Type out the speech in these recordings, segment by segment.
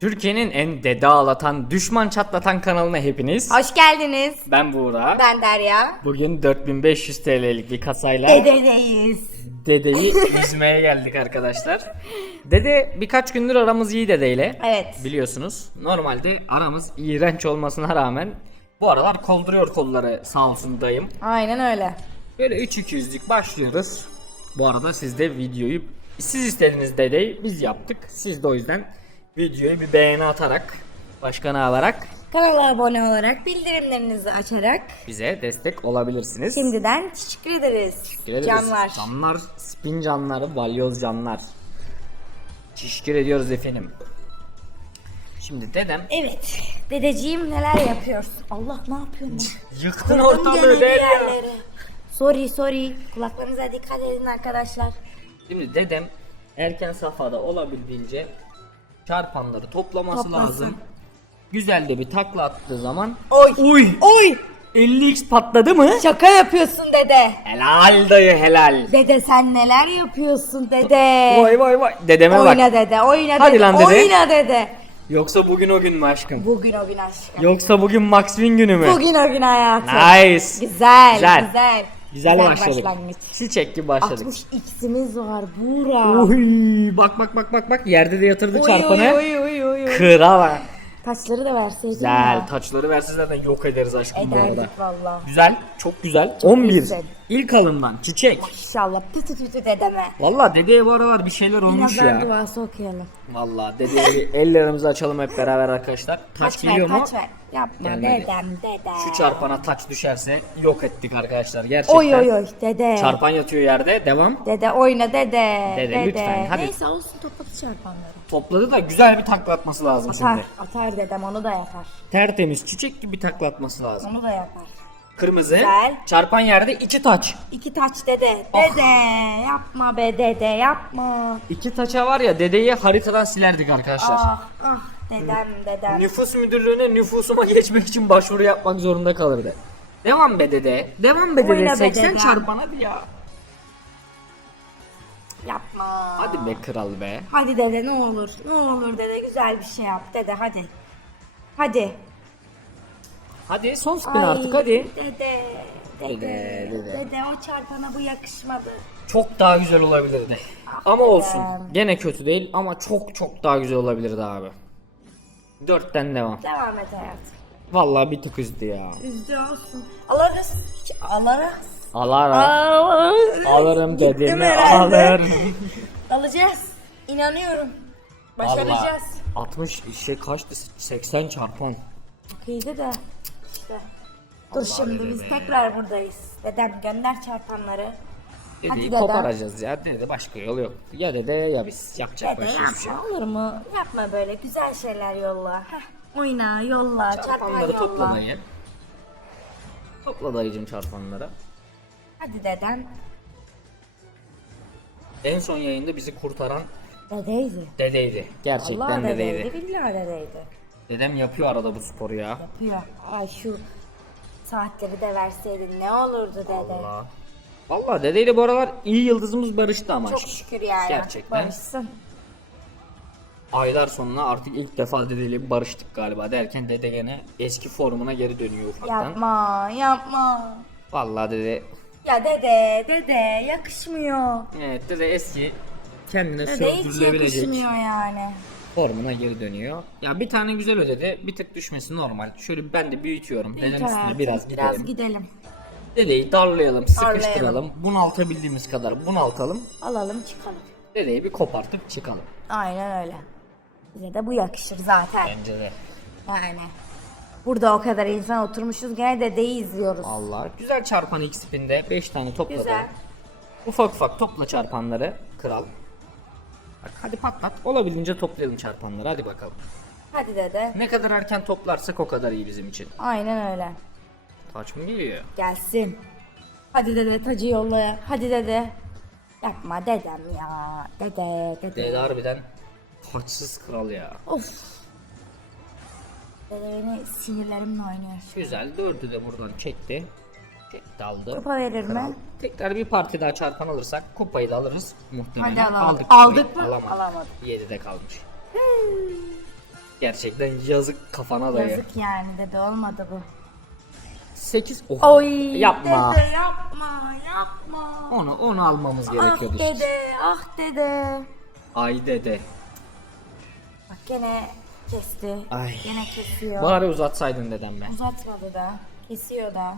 Türkiye'nin en dede ağlatan, düşman çatlatan kanalına hepiniz. Hoş geldiniz. Ben Buğra. Ben Derya. Bugün 4500 TL'lik bir kasayla Dededeyiz. dedeyi yüzmeye geldik arkadaşlar. Dede birkaç gündür aramız iyi dedeyle. Evet. Biliyorsunuz. Normalde aramız iğrenç olmasına rağmen bu aralar kolduruyor kolları sağ olsun dayım. Aynen öyle. Böyle 3-200'lük başlıyoruz. Bu arada siz de videoyu siz istediniz dedeyi biz yaptık. Siz de o yüzden videoyu bir beğeni atarak başkanı alarak Kanala abone olarak, bildirimlerinizi açarak bize destek olabilirsiniz. şimdiden teşekkür ederiz. Teşekkür ederiz. Canlar. Canlar, spin canları, balyoz canlar. Teşekkür ediyoruz efendim. Şimdi dedem Evet. Dedeciğim neler yapıyorsun? Allah ne yapıyorsun? yıktın ortalığı yerleri. Sorry sorry. Kulaklarınıza dikkat edin arkadaşlar. Şimdi dedem erken safhada olabildiğince çarpanları toplaması Toplasın. lazım. Güzel de bir takla attığı zaman Oy. Uy! Oy. 50x patladı mı? Şaka yapıyorsun dede. Helal dayı helal. Dede sen neler yapıyorsun dede. Vay vay vay. Dedeme oyna bak. dede, oyna Hadi dede, lan dede. oyna dede. Yoksa bugün o gün mü aşkım? Bugün o gün aşkım. Yoksa bugün Max Win günü mü? Bugün o gün hayatım. Nice. Güzel, Güzel. güzel. Güzel, başladık. başlangıç. Çiçek gibi başladık. 60 x'imiz var Buğra. Uy, bak bak bak bak bak yerde de yatırdı Uy, çarpanı. uy, uy, uy, uy. Kral. Taçları da verseydin Güzel. ya. Taçları verse zaten yok ederiz aşkım bu arada. Ederdik valla. Güzel. Çok güzel. 11. güzel. İlk alımdan çiçek. İnşallah pütü pütü dedeme. Valla dedeye bu aralar bir şeyler olmuş Nazar ya. duası okuyalım. Valla dedeye bir ellerimizi açalım hep beraber arkadaşlar. Taç Taç ver, geliyor mu? taç ver. Yapma Gelmedi. dedem, dedem. Şu çarpana taç düşerse yok ettik arkadaşlar gerçekten. Oy oy oy dede. Çarpan yatıyor yerde devam. Dede oyna dede. Dede, lütfen, hadi. Neyse olsun topladı çarpanları. Topladı da güzel bir takla atması lazım Atar, şimdi. atar dedem onu da yapar. Tertemiz çiçek gibi takla atması lazım. Onu da yapar. Kırmızı. Güzel. Çarpan yerde iki taç. İki taç dede. Oh. Dede yapma be dede yapma. İki taça var ya dedeyi haritadan silerdik arkadaşlar. Ah ah dedem dedem. Nüfus müdürlüğüne nüfusuma geçmek için başvuru yapmak zorunda kalırdı. Devam be dede. Devam be dede. Oyna be 80 dedem. çarpan hadi ya. Yapma. Hadi be kral be. Hadi dede ne olur. Ne olur dede güzel bir şey yap dede hadi. Hadi. Hadi son spin Ay, artık hadi. Dede. Dede. Dede, dede. O çarpana bu yakışmadı. Çok daha güzel olabilirdi. Ama olsun. Gene kötü değil ama çok çok daha güzel olabilirdi abi. Dörtten devam. Devam et hayatım. Vallahi bir tık üzdü ya. Üzdü olsun. Alırız. Alırız. Alar Alırız. alırım Gittim dediğimi herhalde. alırım. Alacağız. İnanıyorum. Başaracağız. Vallahi 60 şey kaçtı? 80 çarpan. Çok iyiydi de. İşte. Dur şimdi biz tekrar buradayız. Dedem gönder çarpanları. Dedeyi dedem. koparacağız ya. Dede başka yol yok. Ya dede ya biz. Yapacak Dede başka hiçbir şey yapma yok. olur mu? Yapma böyle güzel şeyler yolla. Heh, oyna yolla. Çarpan Çarpanları topla yolla. dayı. Topla dayıcım çarpanları. Hadi dedem. En son yayında bizi kurtaran Dedeydi. dedeydi. Gerçekten Allah dedeydi. dedeydi. Billahi dedeydi. Dedem yapıyor arada bu sporu ya. Yapıyor. Ay şu saatleri de verseydin ne olurdu dede. Allah. Vallahi dedeyle bu aralar iyi yıldızımız barıştı ama. Çok şükür yani. Gerçekten. Barışsın. Aylar sonuna artık ilk defa dedeyle bir barıştık galiba derken dede gene eski formuna geri dönüyor ufaktan. Yapma yapma. Vallahi dede Ya dede dede yakışmıyor. evet dede eski kendine Dede hiç sürdürülebilecek yakışmıyor yani. Formuna geri dönüyor. Ya bir tane güzel ödedi bir tık düşmesi normal. Şöyle ben de büyütüyorum. Dedenin üstüne Hayatım, biraz gidelim. Biraz gidelim. Dedeyi darlayalım, sıkıştıralım. Bunaltabildiğimiz kadar bunaltalım. Alalım çıkalım. Dedeyi bir kopartıp çıkalım. Aynen öyle. Bize de bu yakışır zaten. Bence de. Yani. Burada o kadar insan oturmuşuz gene dedeyi izliyoruz. Allah. Güzel çarpan ilk spinde 5 tane topladı. Güzel. Ufak ufak topla çarpanları. Kral. Bak hadi patlat. Olabildiğince toplayalım çarpanları. Hadi bakalım. Hadi dede. Ne kadar erken toplarsak o kadar iyi bizim için. Aynen öyle. Taç mı geliyor? Gelsin. Hadi dede tacı yolla. Hadi dede. Yapma dedem ya. Dede dede. Dede harbiden taçsız kral ya. Of. Dede beni sinirlerimle oynuyor. Güzel. Dördü de buradan çekti. Çekti aldı. Kupa verir mi? Tekrar bir parti daha çarpan alırsak kupayı da alırız muhtemelen. Hadi alalım. Aldık, Aldık mı? Alamadık. Alamadık. 7'de kalmış. Gerçekten yazık kafana dayı. Yazık yani dede olmadı bu. 8 oh. Oy Yapma. dede yapma yapma. Onu onu almamız Ah gerekiyordu dede ah dede. Ay dede. Bak gene kesti. Ay. Gene kesiyor. Bari uzatsaydın dedem be. Uzatmadı da. Kesiyor da.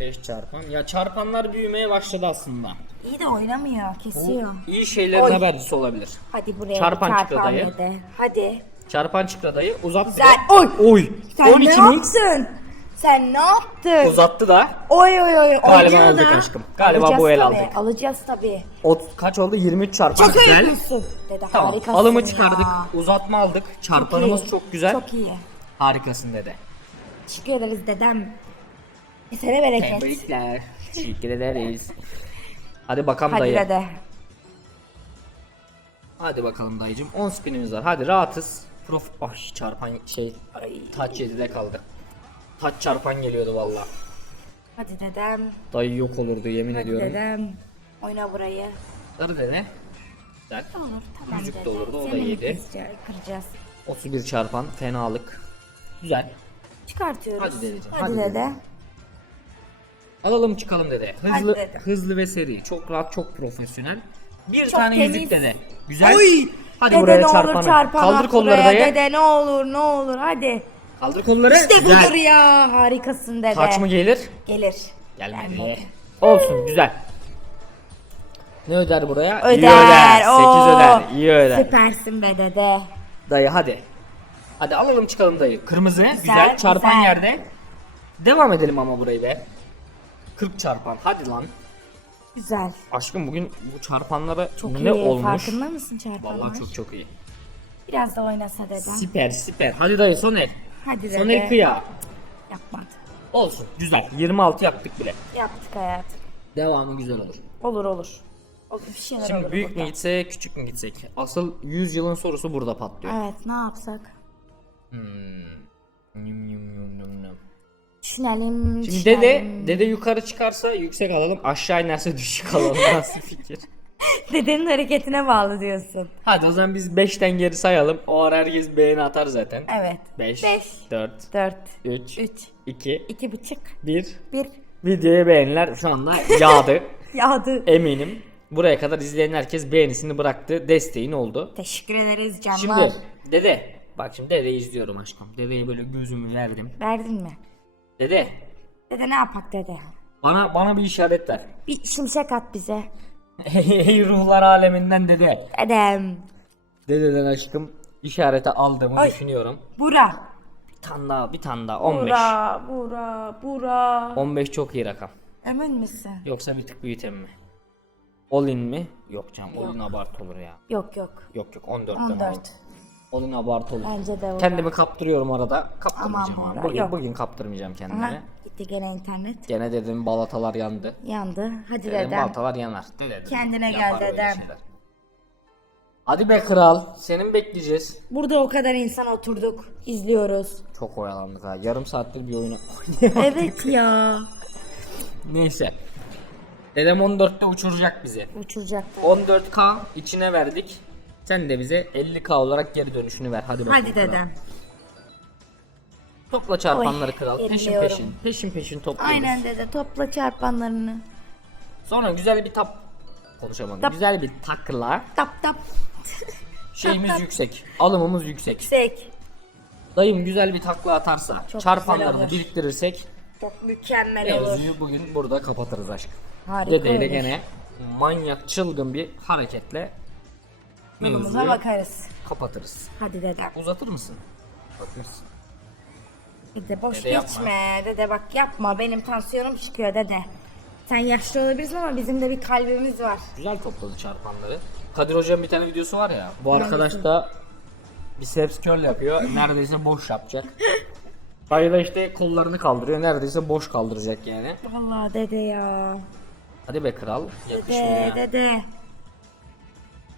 5 çarpan. Ya çarpanlar büyümeye başladı aslında. İyi de oynamıyor. Kesiyor. İyi şeylerin Oy. habercisi olabilir. Hadi buraya Çarpan bir çıktı dayı. dede. Hadi. Çarpan çıktı dayı. Uzat. Güzel. Oy. Oy. Sen ne 12 mi? yaptın? Sen ne yaptın? Uzattı da. Oy oy oy. Galiba oynuyor aldık da. aşkım. Galiba Alacağız bu el tabii, aldık. Alacağız tabii. Ot kaç oldu? 23 çarpan. Çok güzel. iyisin. Dede Tamam. harikasın Alımı ya. çıkardık. Uzatma aldık. Çarpanımız iyi. çok güzel. Çok iyi. Harikasın dede. Teşekkür ederiz dedem. Kesene bereket. Tebrikler. Teşekkür ederiz. Hadi bakalım Hadi dayı. dede. Hadi bakalım dayıcım. 10 spinimiz var. Hadi rahatız. Prof Ay çarpan şey taç 7'de kaldı. Taç çarpan geliyordu valla. Hadi dedem. Dayı yok olurdu yemin Hadi ediyorum. dedem. Oyna burayı. Sarı dede. Güzel. Olur. Tamam Yüzük dede. de olurdu, o da iyiydi. keseceğiz, Kıracağız. 31 çarpan fenalık. Güzel. Çıkartıyoruz. Hadi dedeciğim, Hadi, hadi dede. Alalım çıkalım dede. Hızlı Hadi dede. hızlı ve seri. Çok rahat, çok profesyonel. Bir Çok tane temiz. yüzük dede. Güzel. Oy! Hadi dede buraya ne çarpanı. olur çarpan Kaldır kolları buraya. dayı. Dede ne olur ne olur hadi. Kaldır kolları. İşte Güzel. budur ya. Harikasın dede. Taç mı gelir? Gelir. Gelmedi. Gelmedi. Olsun güzel. Ne öder buraya? Öder. İyi öder. 8 oo. öder. İyi öder. Süpersin be dede. Dayı hadi. Hadi alalım çıkalım dayı. Kırmızı güzel, çarpan güzel. yerde. Devam edelim ama burayı be. 40 çarpan hadi lan. Güzel. Aşkım bugün bu çarpanlara Çok ne iyi. olmuş? Farkında mısın çarpanlar? Vallahi çok çok iyi. Biraz da oynasa dedem. Süper süper. Hadi dayı son el. Hadi dede. Son el kıya. Yapmadı. Olsun güzel. 26 yaptık bile. Yaptık hayatım. Devamı güzel olur. Olur olur. Olur bir şeyler Şimdi olur büyük burada. mü gitse küçük mü gitsek? Asıl 100 yılın sorusu burada patlıyor. Evet ne yapsak? Hmm. Yum, yum, yum, yum, yum. Düşünelim. Şimdi düşünelim. dede dede yukarı çıkarsa yüksek alalım, aşağı inerse düşük alalım. Nasıl fikir? Dedenin hareketine bağlı diyorsun. Hadi o zaman biz 5'ten geri sayalım. O ara herkes beğeni atar zaten. Evet. 5, Beş. 4, 4, 3, 3, 2, 2 buçuk, 1. 1. Videoya beğeniler şu anda yağdı. Yağdı. Eminim. Buraya kadar izleyen herkes beğenisini bıraktı. Desteğin oldu. Teşekkür ederiz canlar. Şimdi dede. Bak şimdi dedeyi izliyorum aşkım. Dedeye böyle gözümü verdim. Verdin mi? Dede. Dede ne yapak dede? Bana bana bir işaret ver. Bir şimşek at bize. Ey ruhlar aleminden dede. Dedem. Dededen aşkım işareti aldığımı Ay. düşünüyorum. Bura. Bir tane daha, bir tane daha. 15. Bura, bura, bura. 15 çok iyi rakam. Emin misin? Yoksa bir tık büyütem mi? All in mi? Yok canım, all in abart olur ya. Yok yok. Yok yok 14. 14. All in abart olur. Bence de bura. Kendimi kaptırıyorum arada. Kaptırmayacağım Aman abi. Bugün, yok. bugün kaptırmayacağım kendimi. Aha, gitti gene internet. Gene dedim balatalar yandı. Yandı. Hadi Dedim dedem. balatalar yanar. Dedim? Kendine gel Yapar dedem. şeyler. Hadi be kral. Senin bekleyeceğiz. Burada o kadar insan oturduk. izliyoruz. Çok oyalandık ha. Yarım saattir bir oyunu evet ya. Neyse. Dedem 14'te uçuracak bizi. Uçuracak. 14k içine verdik. Sen de bize 50k olarak geri dönüşünü ver. Hadi bakalım. Hadi kral. dedem. Topla çarpanları Oy, kral. Peşin peşin. Peşin peşin topluyoruz. Aynen dede topla çarpanlarını. Sonra güzel bir tap konuşamadım. Tap. Güzel bir takla. Tap tap. Şeyimiz yüksek. Alımımız yüksek. Yüksek. Dayım güzel bir takla atarsa, Çok güzel çarpanlarını olur. biriktirirsek Çok mükemmel olur. mevzuyu bugün burada kapatırız aşkım. Harika Dedeyle olur. gene manyak çılgın bir hareketle Mevzuyu bakarız. kapatırız. Hadi dede. Uzatır mısın? Uzatırız. Dede boş Dede yapma. geçme. Dede bak yapma. Benim tansiyonum çıkıyor dede. Sen yaşlı olabilirsin ama bizim de bir kalbimiz var. Güzel topladı çarpanları. Kadir Hoca'nın bir tane videosu var ya. Bu arkadaş da biceps curl yapıyor. Neredeyse boş yapacak. Dayı da işte kollarını kaldırıyor. Neredeyse boş kaldıracak yani. Vallahi dede ya. Hadi be kral. Yakışmıyor Dede ya. dede.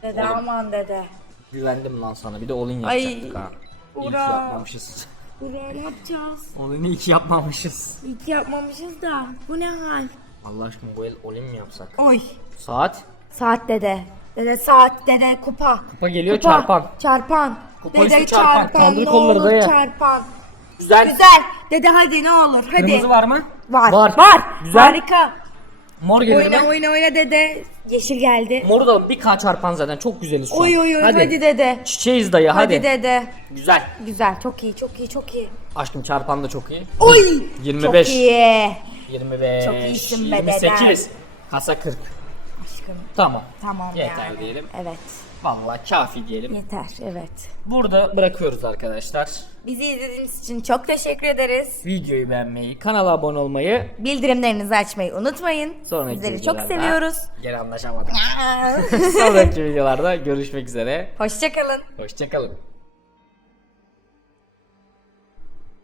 Dede Oğlum. aman dede. Güvendim lan sana. Bir de olin Ay, yapacaktık ha. İyi ki ura. yapmamışız. Buraya ne yapacağız? Olini iyi ki yapmamışız. Ki yapmamışız da. Bu ne hal? Allah aşkına bu el olin mi yapsak? Oy. Saat. Saat dede. Dede saat dede kupa. Kupa geliyor Kupa. çarpan. Çarpan. Kupa Dede üstü çarpan. çarpan. Kaldır Ne kolları olur dayı. çarpan. Güzel. Güzel. Dede hadi ne olur hadi. Kırmızı var mı? Var. Var. Var. Güzel. Harika. Mor gelir Oyna mi? oyna oyna dede. Yeşil geldi. Moru da bir K çarpan zaten çok güzeliz şu an. Oy oy oy hadi, dede. Çiçeğiz dayı Hadi. hadi. dede. Güzel. Güzel çok iyi çok iyi çok iyi. Aşkım çarpan da çok iyi. Oy. 25. Çok iyi. 25. Çok iyisin be 28. Kasa 40. Aşkım Tamam. tamam Yeter yani. diyelim. Evet. Vallahi kafi diyelim. Yeter evet. Burada bırakıyoruz arkadaşlar. Bizi izlediğiniz için çok teşekkür ederiz. Videoyu beğenmeyi, kanala abone olmayı, Bildirimlerinizi açmayı unutmayın. sonraki Sizleri çok videolarda- seviyoruz. Gene anlaşamadık. sonraki videolarda görüşmek üzere. Hoşçakalın. Hoşçakalın.